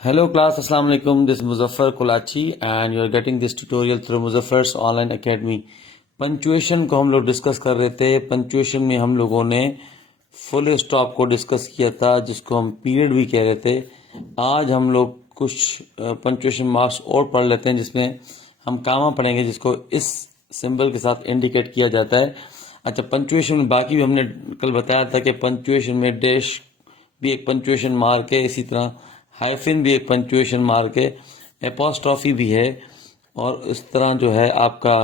Hello class, Assalamu alaikum. This is Muzaffar Kolachi and you are getting this tutorial through Muzaffar's online academy. Punctuation को हम लोग discuss कर रहे थे। Punctuation में हम लोगों ने फुल स्टॉप को डिस्कस किया था, जिसको हम पीरियड भी कह रहे थे। आज हम लोग कुछ पंचुएशन मार्क्स और पढ़ लेते हैं, जिसमें हम कामा पढ़ेंगे, जिसको इस सिंबल के साथ इंडिकेट किया जाता है। अच्छा, पंचुएशन में बाकी भी हमने कल बताया था कि पंचुएशन में डैश भी एक पंचुएशन मार्क है, इसी तरह हाइफिन भी एक पंचुएशन मार्क है, एपोस्ट्रॉफी भी है, और इस तरह जो है आपका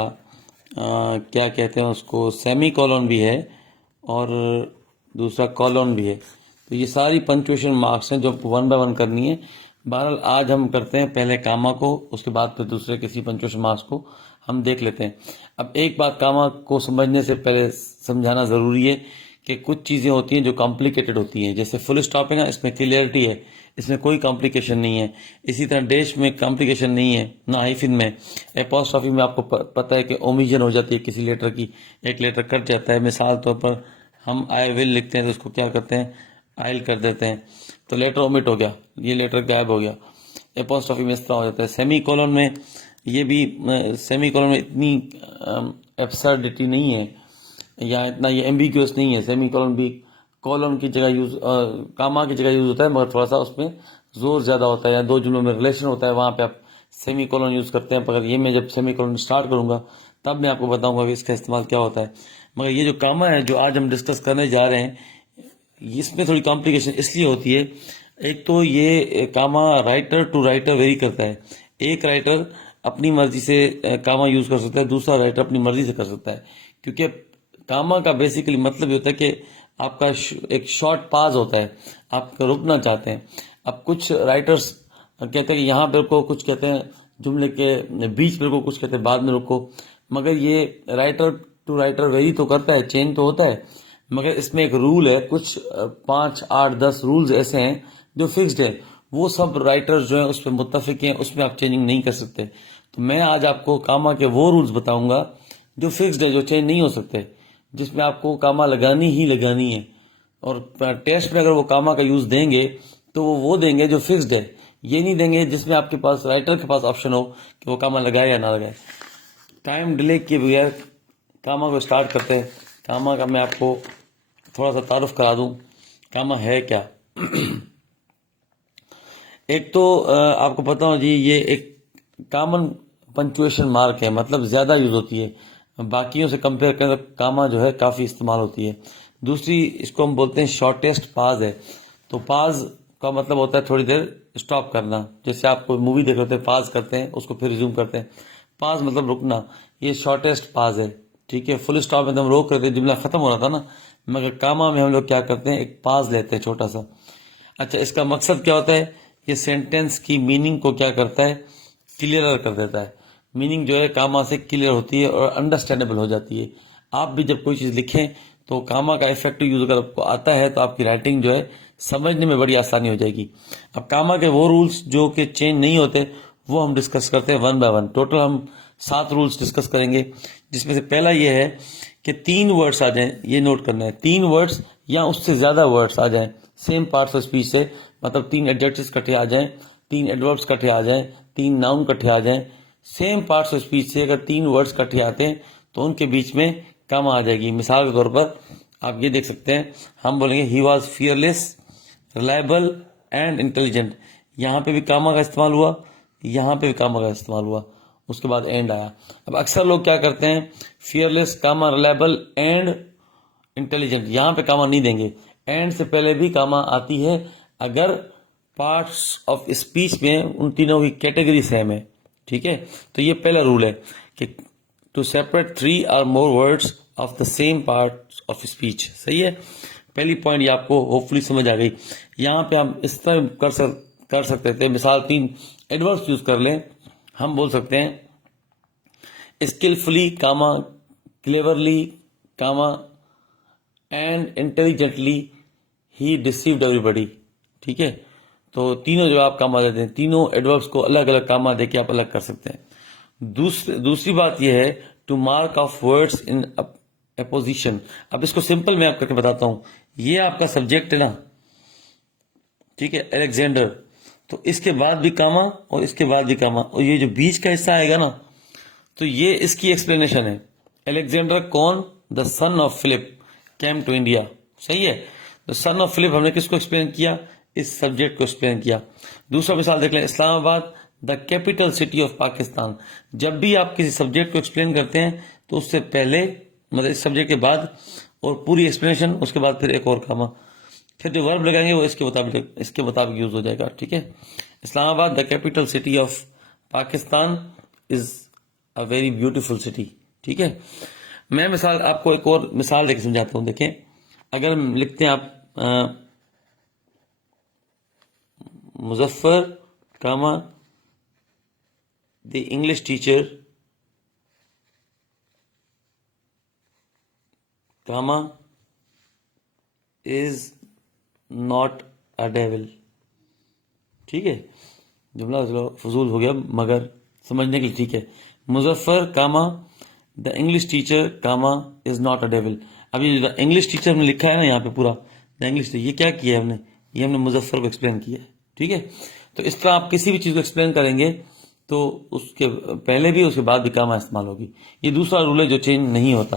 क्या कहते हैं उसको, सेमी कॉलन भी है, और दूसरा कॉलन भी है। तो ये सारी पंचुएशन मार्क्स हैं जो आपको वन बाय वन करनी है। बहरहाल आज हम करते हैं पहले कामा को, उसके बाद फिर दूसरे किसी पंचुएशन मार्क्स को हम देख लेते हैं। अब एक बात कामा को समझने से पहले समझाना ज़रूरी है कि कुछ चीज़ें होती हैं जो कॉम्प्लिकेटेड होती हैं। जैसे फुल स्टॉप है ना, इसमें क्लियरिटी है, इसमें कोई कॉम्प्लिकेशन नहीं है। इसी तरह डैश में कॉम्प्लिकेशन नहीं है, ना हाइफिन में। एपोस्ट्रॉफी में आपको पता है कि ओमिजन हो जाती है किसी लेटर की, एक लेटर कट जाता है। मिसाल तौर पर हम आई विल लिखते हैं तो उसको क्या करते हैं, आइल कर देते हैं, तो लेटर ओमिट हो गया, ये लेटर गायब हो गया। एपोस्ट्रॉफी में इस तरह हो जाता है। सेमी कॉलन में ये भी, सेमी कॉलन में इतनी एब्सर्डिटी नहीं है, या इतना ये एम्बिग्यूअस नहीं है। सेमी कॉलन भी कॉलन की जगह यूज, कामा की जगह यूज होता है, मगर थोड़ा सा उसमें जोर ज्यादा होता है, या दो जुमलों में रिलेशन होता है, वहां पे आप सेमी कॉलन यूज करते हैं। मगर ये मैं जब सेमी कॉलन स्टार्ट करूंगा तब मैं आपको बताऊंगा कि इसका इस्तेमाल क्या होता है। मगर ये जो कामा है जो आज हम डिस्कस करने जा रहे हैं, इसमें थोड़ी कॉम्प्लिकेशन इसलिए होती है। एक तो ये कामा राइटर टू राइटर वेरी करता है। एक राइटर अपनी मर्जी से कामा यूज कर सकता है, दूसरा राइटर अपनी मर्जी से कर सकता है। क्योंकि कामा का बेसिकली मतलब ये होता है कि आपका एक शॉर्ट पाज होता है, आप रुकना चाहते हैं। अब कुछ राइटर्स कहते हैं कि यहाँ पे रुको, कुछ कहते हैं जुमले के बीच में रुको, कुछ कहते हैं बाद में रुको। मगर ये राइटर टू राइटर वेरी तो करता है, चेंज तो होता है, मगर इसमें एक रूल है। कुछ 5, 8, 10 रूल्स ऐसे हैं जो फिक्स्ड है। वो सब राइटर्स जो है उस पर मुत्तफिक हैं, उसमें आप चेंजिंग नहीं कर सकते। तो मैं आज आपको कामा के वो रूल्स बताऊंगा जो फिक्स्ड है, जो चेंज नहीं हो सकते, जिसमें आपको कामा लगानी ही लगानी है। और टेस्ट में अगर वो कामा का यूज देंगे तो वो देंगे जो फिक्स्ड है, ये नहीं देंगे जिसमें आपके पास, राइटर के पास ऑप्शन हो कि वो कामा लगाए या ना लगाए। टाइम डिले किए बगैर कामा को स्टार्ट करते हैं। कामा का मैं आपको थोड़ा सा तारुफ करा दूं, कामा है क्या। एक तो आपको पता हो जी, ये एक कॉमन पंचुएशन मार्क है, मतलब ज्यादा यूज होती है, बाकियों से कंपेयर करें तो कामा जो है काफी इस्तेमाल होती है। दूसरी, इसको हम बोलते हैं शॉर्टेस्ट पाज है। तो पाज का मतलब होता है थोड़ी देर स्टॉप करना। जैसे आप कोई मूवी देख रहे होते हैं, पाज करते हैं, उसको फिर रिज्यूम करते हैं, पाज मतलब रुकना, ये शॉर्टेस्ट पाज है। ठीक है, फुल स्टॉप में तो हम रोक रहे थे, जुमला खत्म हो रहा था ना, मगर कामा में हम लोग क्या करते हैं, एक पाज लेते हैं छोटा सा। अच्छा, इसका मकसद क्या होता है, ये सेंटेंस की मीनिंग को क्या करता है, क्लियर कर देता है। मीनिंग जो है कामा से क्लियर होती है और अंडरस्टैंडेबल हो जाती है। आप भी जब कोई चीज लिखें तो कामा का इफेक्टिव यूज अगर आपको आता है तो आपकी राइटिंग जो है समझने में बड़ी आसानी हो जाएगी। अब कामा के वो रूल्स जो कि चेंज नहीं होते वो हम डिस्कस करते हैं वन बाय वन। टोटल हम 7 रूल्स डिस्कस करेंगे, जिसमें से पहला ये है कि 3 वर्ड्स आ जाएं, ये नोट करना है। 3 वर्ड्स या उससे ज्यादा वर्ड्स आ जाएं सेम पार्ट्स ऑफ स्पीच से, मतलब 3 एडजेक्टिव्स इकट्ठे आ जाएं, 3 एडवर्ब्स इकट्ठे आ जाएं, 3 नाउन इकट्ठे आ जाएं। सेम पार्ट्स ऑफ स्पीच से अगर 3 वर्ड्स इकट्ठे आते हैं तो उनके बीच में कामा आ जाएगी। मिसाल के तौर पर आप ये देख सकते हैं, हम बोलेंगे he was fearless, reliable and intelligent. यहां पे भी कामा का इस्तेमाल हुआ, यहां पे भी कामा का इस्तेमाल हुआ, उसके बाद एंड आया। अब अक्सर लोग क्या करते हैं, fearless comma reliable and intelligent, यहां पे कामा नहीं देंगे। एंड से पहले भी कामा आती है अगर पार्ट्स ऑफ स्पीच में उन तीनों की कैटेगरी सेम है। ठीक है, तो ये पहला रूल है कि टू सेपरेट 3 और more words of the same part of speech. सही है, पहली पॉइंट ये आपको होपफुली समझ आ गई। यहां पे हम इस तरह कर सकते थे, मिसाल 3 एडवर्ब्स यूज कर लें। हम बोल सकते हैं skilfully comma, cleverly comma and intelligently he deceived everybody. ठीक है, तो तीनों जो आप कामा देते हैं, तीनों एडवर्ब्स को अलग अलग कामा देके आप अलग कर सकते हैं। दूसरी बात यह है to mark off words in apposition. अब इसको सिंपल मैं आप करके बताता हूं। ये आपका सब्जेक्ट है ना, ठीक है, अलेक्जेंडर, तो इसके बाद भी कामा और इसके बाद भी कामा, और ये जो बीच का हिस्सा आएगा ना, तो ये इसकी एक्सप्लेनेशन है। अलेक्जेंडर कौन, the son of Philip came to India. सही है, द सन ऑफ फिलिप हमने किसको एक्सप्लेन किया, इस सब्जेक्ट को एक्सप्लेन किया। दूसरा मिसाल देख लें, Islamabad the capital city of Pakistan. जब भी आप किसी सब्जेक्ट को एक्सप्लेन करते हैं तो उससे पहले, मतलब इस सब्जेक्ट के बाद और पूरी एक्सप्लेनेशन, उसके बाद फिर एक और कामा, फिर जो वर्ब लगाएंगे वो इसके मुताबिक यूज हो जाएगा। ठीक है, Islamabad the capital city of Pakistan is a very beautiful city. ठीक है, मैं मिसाल आपको एक और मिसाल देकर समझाता हूं। देखें, अगर हम लिखते हैं आप Muzaffar comma the English teacher comma is not a devil. ठीक है, जुमला चलो फजूल हो गया मगर समझने के लिए ठीक है। Muzaffar comma the English teacher comma is not a devil. अभी द इंग्लिश टीचर में लिखा है ना यहाँ पे पूरा द इंग्लिश, ये क्या किया है हमने, ये हमने मुजफ्फर को एक्सप्लेन किया है। ठीक है, तो इस तरह आप किसी भी चीज को एक्सप्लेन करेंगे तो उसके पहले भी उसके बाद भी कामा इस्तेमाल होगी। ये दूसरा रूल है जो चेंज नहीं होता।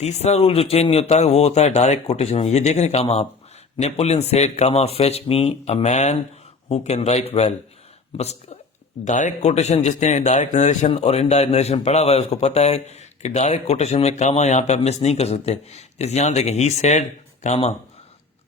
तीसरा रूल जो चेंज नहीं होता है वो होता है डायरेक्ट कोटेशन में। ये देख रहे कामा आप, Napoleon said comma fetch me a man who can write well. बस डायरेक्ट कोटेशन, जिसने डायरेक्ट नरेशन और इनडायरेक्ट नरेशन पढ़ा हुआ है उसको पता है कि डायरेक्ट कोटेशन में कामा यहाँ पे आप मिस नहीं कर सकते। जैसे यहाँ देखें, he said comma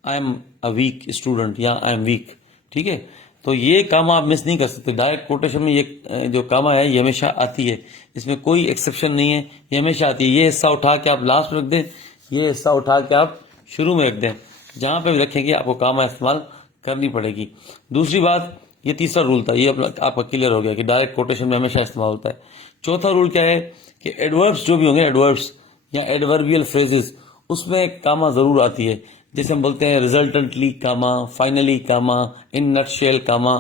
I am a weak student या आई एम वीक। ठीक है, तो ये कामा आप मिस नहीं कर सकते। डायरेक्ट कोटेशन में ये जो कामा है ये हमेशा आती है, इसमें कोई एक्सेप्शन नहीं है, ये हमेशा आती है। ये हिस्सा उठा के आप लास्ट में रख दें, ये हिस्सा उठा के आप शुरू में रख दें, जहां पे भी रखेंगे आपको कामा इस्तेमाल करनी पड़ेगी। दूसरी बात, ये तीसरा रूल था, ये आपका क्लियर हो गया कि डायरेक्ट कोटेशन में हमेशा इस्तेमाल होता है। चौथा रूल क्या है कि एडवर्ब्स जो भी होंगे, एडवर्ब्स या एडवर्बियल फ्रेजेस, उसमें कामा जरूर आती है। जैसे हम बोलते हैं resultantly comma, finally comma, in nutshell comma.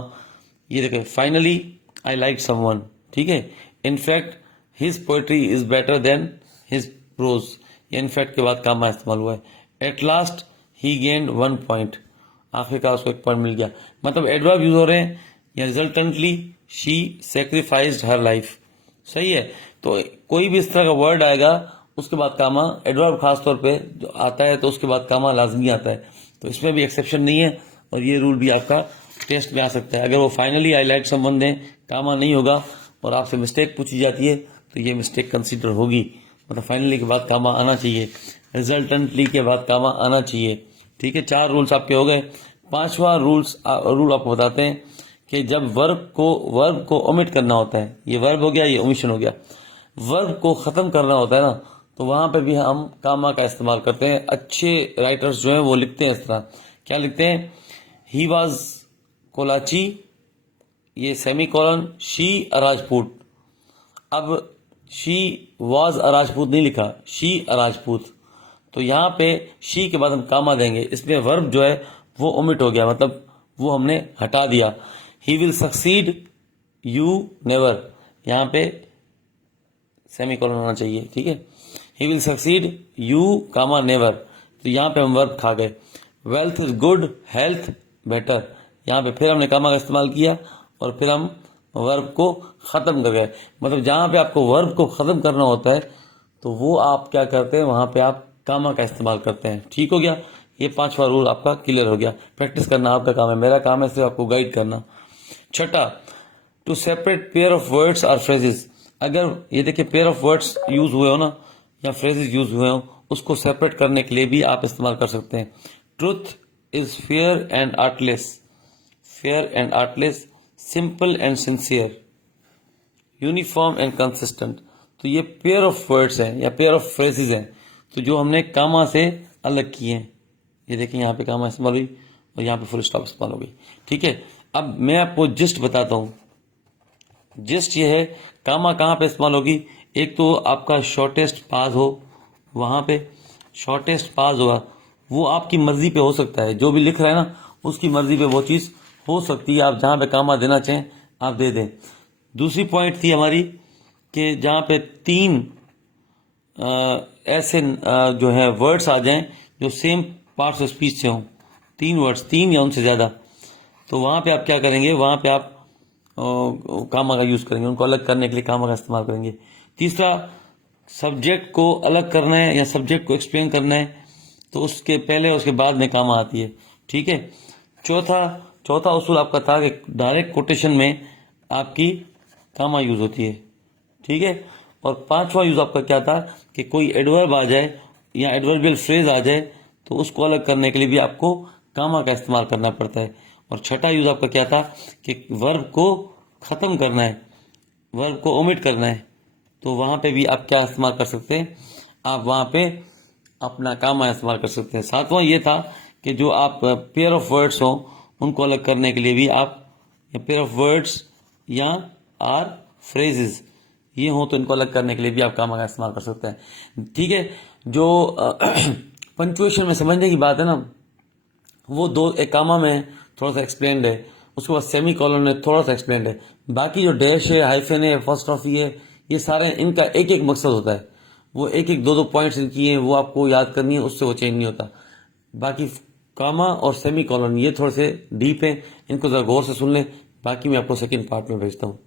ये देखें, फाइनली आई लाइक समवन। ठीक है, in fact his poetry is better than his prose, ये इनफैक्ट के बाद कामा इस्तेमाल हुआ है। At last he gained 1 point, आखिरकार उसको 1 पॉइंट मिल गया। मतलब एडवर्ब यूज हो रहे हैं। या resultantly she sacrificed her life. सही है, तो कोई भी इस तरह का वर्ड आएगा उसके बाद कामा, एडवर्ब खासतौर पे जो आता है तो उसके बाद कामा लाजमी आता है। तो इसमें भी एक्सेप्शन नहीं है और ये रूल भी आपका टेस्ट में आ सकता है। अगर वो फाइनली आई लाइक समवन दें, कामा नहीं होगा और आपसे मिस्टेक पूछी जाती है तो ये मिस्टेक कंसीडर होगी। मतलब फाइनली के बाद कामा आना चाहिए, रिजल्टेंटली के बाद कामा आना चाहिए। ठीक है, 4 रूल्स आपके हो गए। 5वां रूल आपको बताते हैं कि जब वर्ब को ओमिट करना होता है, ये वर्ब हो गया, ये ओमिशन हो गया। वर्ब को खत्म करना होता है ना, तो वहां पे भी हम कामा का इस्तेमाल करते हैं। अच्छे राइटर्स जो हैं वो लिखते हैं इस तरह, क्या लिखते हैं, ही वॉज कोलाची, ये सेमी कॉलन, शी अ राजपूत। अब शी वॉज अ राजपूत नहीं लिखा, शी अ राजपूत, तो यहाँ पे शी के बाद हम कामा देंगे। इसमें वर्ब जो है वो ओमिट हो गया, मतलब वो हमने हटा दिया। He will succeed you never, यहाँ पे सेमी कॉलन होना चाहिए। ठीक है, he will succeed you comma never, तो यहाँ पे हम वर्ब खा गए। Wealth is good, health better, यहाँ पे फिर हमने कामा का इस्तेमाल किया और फिर हम वर्ब को खत्म कर गए। मतलब जहां पे आपको वर्ब को खत्म करना होता है तो वो आप क्या करते हैं, वहां पे आप कामा का इस्तेमाल करते हैं। ठीक हो गया, ये 5वां रूल आपका क्लियर हो गया। प्रैक्टिस करना आपका काम है, मेरा काम है सिर्फ आपको गाइड करना। छठा, to separate pair of words और फ्रेजेस। अगर ये देखिए पेयर ऑफ वर्ड्स यूज हुए हो ना या फ्रेजेस यूज हुए हो, उसको सेपरेट करने के लिए भी आप इस्तेमाल कर सकते हैं। Truth is fair and artless, fair and artless, simple and sincere, uniform and consistent. तो ये पेयर ऑफ वर्ड्स हैं या पेयर ऑफ फ्रेजेस हैं, तो जो हमने कामा से अलग किए हैं। ये देखिए यहाँ पे कामा इस्तेमाल हुई और यहाँ पे फुल स्टॉप इस्तेमाल हो गई। ठीक है, अब मैं आपको जिस्ट बताता हूँ। जिस्ट ये है कामा कहाँ पे इस्तेमाल होगी। एक तो आपका शॉर्टेस्ट पास हो, वहां पे शॉर्टेस्ट पास होगा, वो आपकी मर्जी पे हो सकता है। जो भी लिख रहा है ना उसकी मर्जी पे वो चीज हो सकती है। आप जहां पे कामा देना चाहें आप दे दें। दूसरी पॉइंट थी हमारी कि जहां पे 3 ऐसे जो है वर्ड्स आ जाएं जो सेम पार्ट्स ऑफ स्पीच से हों, 3 वर्ड्स, 3 या उनसे ज़्यादा, तो वहाँ पे आप क्या करेंगे, वहाँ पे आप कामा का यूज़ करेंगे, उनको अलग करने के लिए कामा का इस्तेमाल करेंगे। तीसरा, सब्जेक्ट को अलग करना है या सब्जेक्ट को एक्सप्लेन करना है तो उसके पहले और उसके बाद में कामा आती है, ठीक है। चौथा उसूल आपका था कि डायरेक्ट कोटेशन में आपकी कामा यूज़ होती है, ठीक है। और 5वां यूज़ आपका क्या था कि कोई एडवर्ब आ जाए या एडवर्बियल फ्रेज आ जाए तो उसको अलग करने के लिए भी आपको कामा का इस्तेमाल करना पड़ता है। और छठा यूज़ आपका क्या था कि वर्ब को ख़त्म करना है, वर्ब को ओमिट करना है, तो वहाँ पे भी आप क्या इस्तेमाल कर सकते हैं, आप वहाँ पे अपना कामा इस्तेमाल कर सकते हैं। 7वां ये था कि जो आप पेयर ऑफ वर्ड्स हों उनको अलग करने के लिए भी आप पेयर ऑफ वर्ड्स या आर फ्रेजेस ये हों तो इनको अलग करने के लिए भी आप कामा का इस्तेमाल कर सकते हैं, ठीक है। जो पंक्चुएशन में समझने की बात है ना, वो एक कामा में थोड़ा सा एक्सप्लेन्ड है, उसके बाद सेमी कॉलन में थोड़ा सा एक्सप्लेन्ड है, बाकी जो डैश है, हाइफन है, फर्स्ट ऑफ है, ये सारे इनका एक एक मकसद होता है, वो एक एक दो पॉइंट्स इनकी हैं, वो आपको याद करनी है, उससे वो चेंज नहीं होता। बाकी कामा और सेमी कॉलन ये थोड़े से डीप है, इनको जरा गौर से सुन लें, बाकी मैं आपको सेकंड पार्ट में भेजता हूँ।